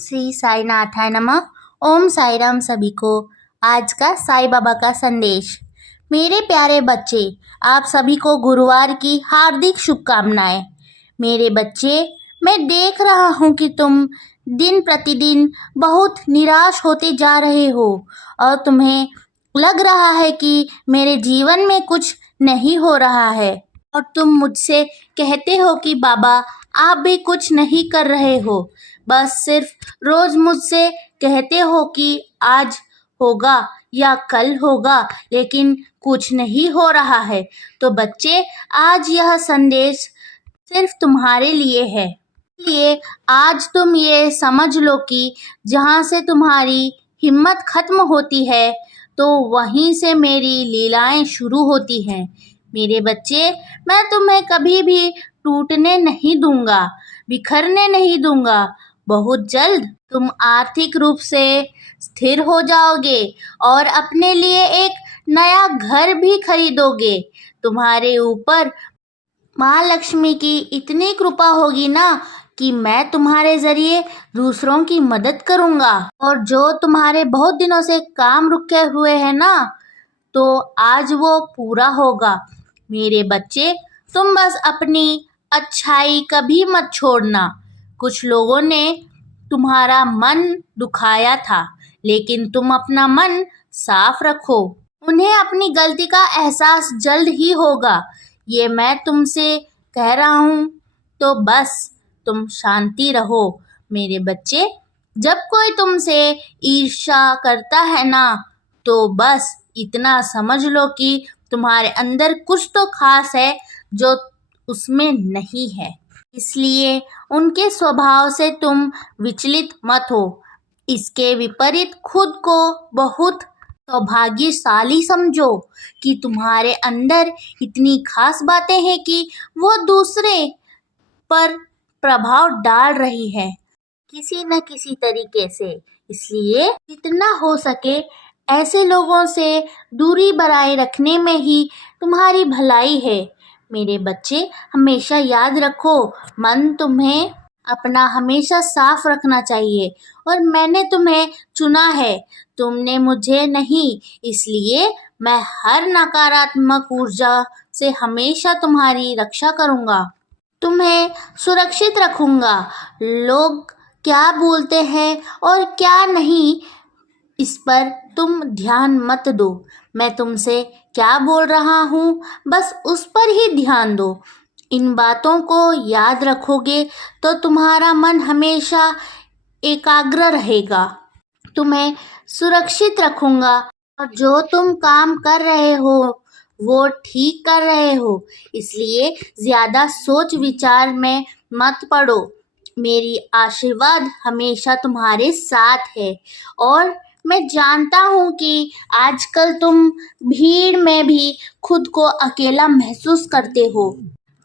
श्री साईनाथाय नमः। ओम साई राम सभी को। आज का साईं बाबा का संदेश। मेरे प्यारे बच्चे, आप सभी को गुरुवार की हार्दिक शुभकामनाएं। मेरे बच्चे, मैं देख रहा हूं कि तुम दिन प्रतिदिन बहुत निराश होते जा रहे हो और तुम्हें लग रहा है कि मेरे जीवन में कुछ नहीं हो रहा है और तुम मुझसे कहते हो कि बाबा आप भी कुछ नहीं कर रहे हो। बस सिर्फ रोज मुझसे कहते हो कि आज होगा या कल होगा, लेकिन कुछ नहीं हो रहा है। तो बच्चे, आज यह संदेश सिर्फ तुम्हारे लिए है। इसलिए आज तुम ये समझ लो कि जहाँ से तुम्हारी हिम्मत खत्म होती है, तो वहीं से मेरी लीलाएं शुरू होती हैं। मेरे बच्चे, मैं तुम्हें कभी भी टूटने नहीं दूंगा, बिखरने नहीं दूंगा। बहुत जल्द तुम आर्थिक रूप से स्थिर हो जाओगे और अपने लिए एक नया घर भी खरीदोगे। तुम्हारे ऊपर माँ लक्ष्मी की इतनी कृपा होगी ना कि मैं तुम्हारे जरिए दूसरों की मदद करूंगा और जो तुम्हारे बहुत दिनों से काम रुके हुए हैं ना, तो आज वो पूरा होगा। मेरे बच्चे, तुम बस अपनी अच्छाई कभी मत छोड़ना। कुछ लोगों ने तुम्हारा मन दुखाया था, लेकिन तुम अपना मन साफ रखो। उन्हें अपनी गलती का एहसास जल्द ही होगा। ये मैं तुमसे कह रहा हूँ, तो बस तुम शांति रहो। मेरे बच्चे, जब कोई तुमसे ईर्ष्या करता है ना, तो बस इतना समझ लो कि तुम्हारे अंदर कुछ तो खास है जो उसमें नहीं है। इसलिए उनके स्वभाव से तुम विचलित मत हो। इसके विपरीत खुद को बहुत सौभाग्यशाली समझो कि तुम्हारे अंदर इतनी खास बातें हैं कि वो दूसरे पर प्रभाव डाल रही है किसी न किसी तरीके से। इसलिए जितना हो सके ऐसे लोगों से दूरी बनाए रखने में ही तुम्हारी भलाई है। मेरे बच्चे, हमेशा याद रखो, मन तुम्हें अपना हमेशा साफ रखना चाहिए और मैंने तुम्हें चुना है, तुमने मुझे नहीं। इसलिए मैं हर नकारात्मक ऊर्जा से हमेशा तुम्हारी रक्षा करूंगा, तुम्हें सुरक्षित रखूंगा। लोग क्या बोलते हैं और क्या नहीं, इस पर तुम ध्यान मत दो। मैं तुमसे क्या बोल रहा हूँ, बस उस पर ही ध्यान दो। इन बातों को याद रखोगे तो तुम्हारा मन हमेशा एकाग्र रहेगा। तुम्हें सुरक्षित रखूंगा और जो तुम काम कर रहे हो वो ठीक कर रहे हो, इसलिए ज्यादा सोच विचार में मत पड़ो। मेरी आशीर्वाद हमेशा तुम्हारे साथ है और मैं जानता हूँ कि आजकल तुम भीड़ में भी खुद को अकेला महसूस करते हो,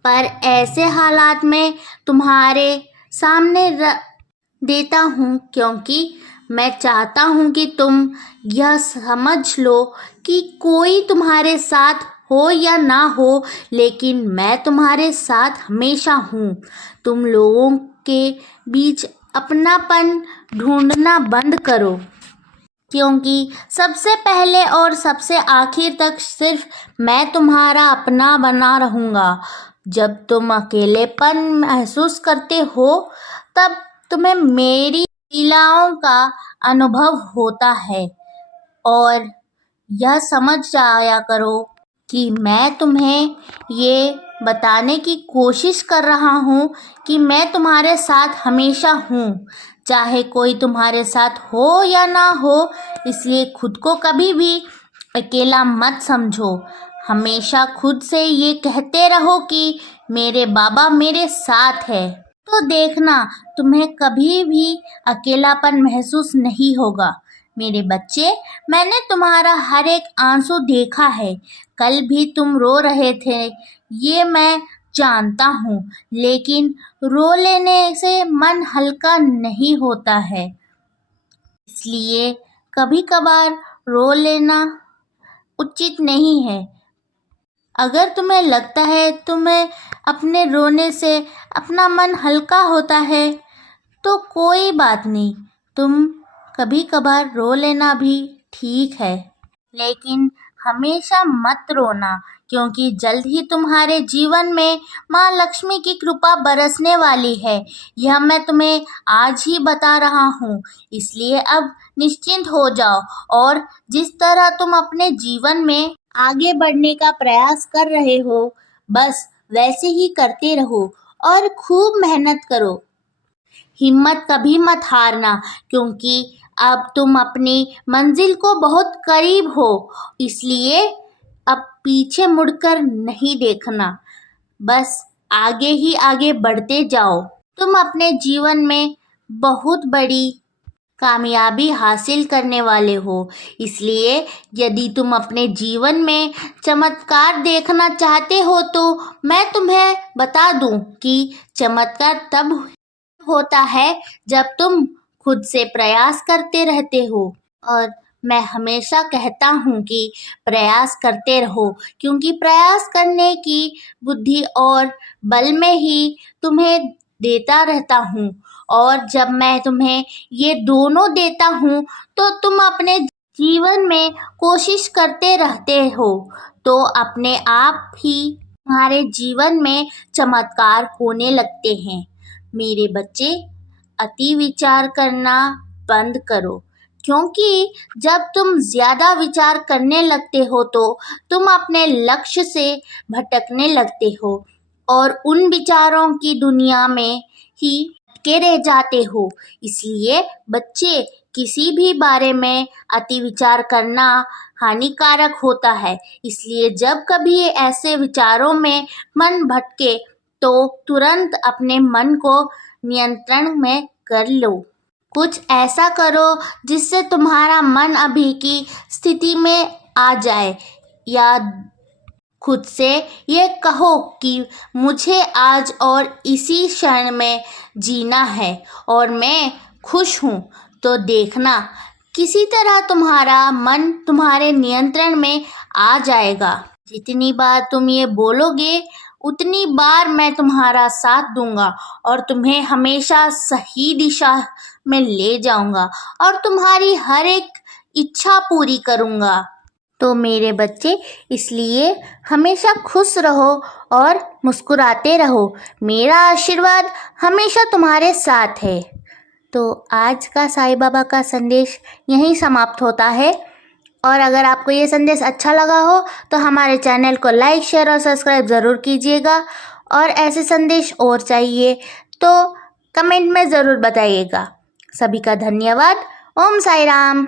पर ऐसे हालात में तुम्हारे सामने देता हूँ क्योंकि मैं चाहता हूँ कि तुम यह समझ लो कि कोई तुम्हारे साथ हो या ना हो, लेकिन मैं तुम्हारे साथ हमेशा हूँ। तुम लोगों के बीच अपनापन ढूंढना बंद करो, क्योंकि सबसे पहले और सबसे आखिर तक सिर्फ मैं तुम्हारा अपना बना रहूँगा। जब तुम अकेलेपन महसूस करते हो, तब तुम्हें मेरी लीलाओं का अनुभव होता है और यह समझ जाया करो कि मैं तुम्हें ये बताने की कोशिश कर रहा हूँ कि मैं तुम्हारे साथ हमेशा हूँ, चाहे कोई तुम्हारे साथ हो या ना हो। इसलिए खुद को कभी भी अकेला मत समझो। हमेशा खुद से ये कहते रहो कि मेरे बाबा मेरे साथ है, तो देखना तुम्हें कभी भी अकेलापन महसूस नहीं होगा। मेरे बच्चे, मैंने तुम्हारा हर एक आंसू देखा है। कल भी तुम रो रहे थे, ये मैं जानता हूँ, लेकिन रो लेने से मन हल्का नहीं होता है। इसलिए कभी कभार रो लेना उचित नहीं है। अगर तुम्हें लगता है तुम्हें अपने रोने से अपना मन हल्का होता है, तो कोई बात नहीं, तुम कभी कभार रो लेना भी ठीक है, लेकिन हमेशा मत रोना, क्योंकि जल्द ही तुम्हारे जीवन में माँ लक्ष्मी की कृपा बरसने वाली है। यह मैं तुम्हें आज ही बता रहा हूँ, इसलिए अब निश्चिंत हो जाओ और जिस तरह तुम अपने जीवन में आगे बढ़ने का प्रयास कर रहे हो, बस वैसे ही करते रहो और खूब मेहनत करो। हिम्मत कभी मत हारना, क्योंकि अब तुम अपनी मंजिल को बहुत करीब हो, इसलिए अब पीछे मुड़कर नहीं देखना, बस आगे ही आगे बढ़ते जाओ। तुम अपने जीवन में बहुत बड़ी कामयाबी हासिल करने वाले हो, इसलिए यदि तुम अपने जीवन में चमत्कार देखना चाहते हो तो मैं तुम्हें बता दूं कि चमत्कार तब होता है जब तुम खुद से प्रयास करते रहते हो। और मैं हमेशा कहता हूँ कि प्रयास करते रहो, क्योंकि प्रयास करने की बुद्धि और बल में ही तुम्हें देता रहता हूँ, और जब मैं तुम्हें ये दोनों देता हूँ तो तुम अपने जीवन में कोशिश करते रहते हो, तो अपने आप ही तुम्हारे जीवन में चमत्कार होने लगते हैं। मेरे बच्चे, अति विचार करना बंद करो, क्योंकि जब तुम ज़्यादा विचार करने लगते हो तो तुम अपने लक्ष्य से भटकने लगते हो और उन विचारों की दुनिया में ही अटके रह जाते हो। इसलिए बच्चे, किसी भी बारे में अति विचार करना हानिकारक होता है, इसलिए जब कभी ऐसे विचारों में मन भटके तो तुरंत अपने मन को नियंत्रण में कर लो। कुछ ऐसा करो जिससे तुम्हारा मन अभी की स्थिति में आ जाए, या खुद से ये कहो कि मुझे आज और इसी क्षण में जीना है और मैं खुश हूँ, तो देखना किसी तरह तुम्हारा मन तुम्हारे नियंत्रण में आ जाएगा। जितनी बार तुम ये बोलोगे उतनी बार मैं तुम्हारा साथ दूंगा और तुम्हें हमेशा सही दिशा में ले जाऊंगा और तुम्हारी हर एक इच्छा पूरी करूंगा। तो मेरे बच्चे, इसलिए हमेशा खुश रहो और मुस्कुराते रहो। मेरा आशीर्वाद हमेशा तुम्हारे साथ है। तो आज का साईं बाबा का संदेश यहीं समाप्त होता है, और अगर आपको ये संदेश अच्छा लगा हो तो हमारे चैनल को लाइक, शेयर और सब्सक्राइब ज़रूर कीजिएगा, और ऐसे संदेश और चाहिए तो कमेंट में ज़रूर बताइएगा। सभी का धन्यवाद। ओम साई राम।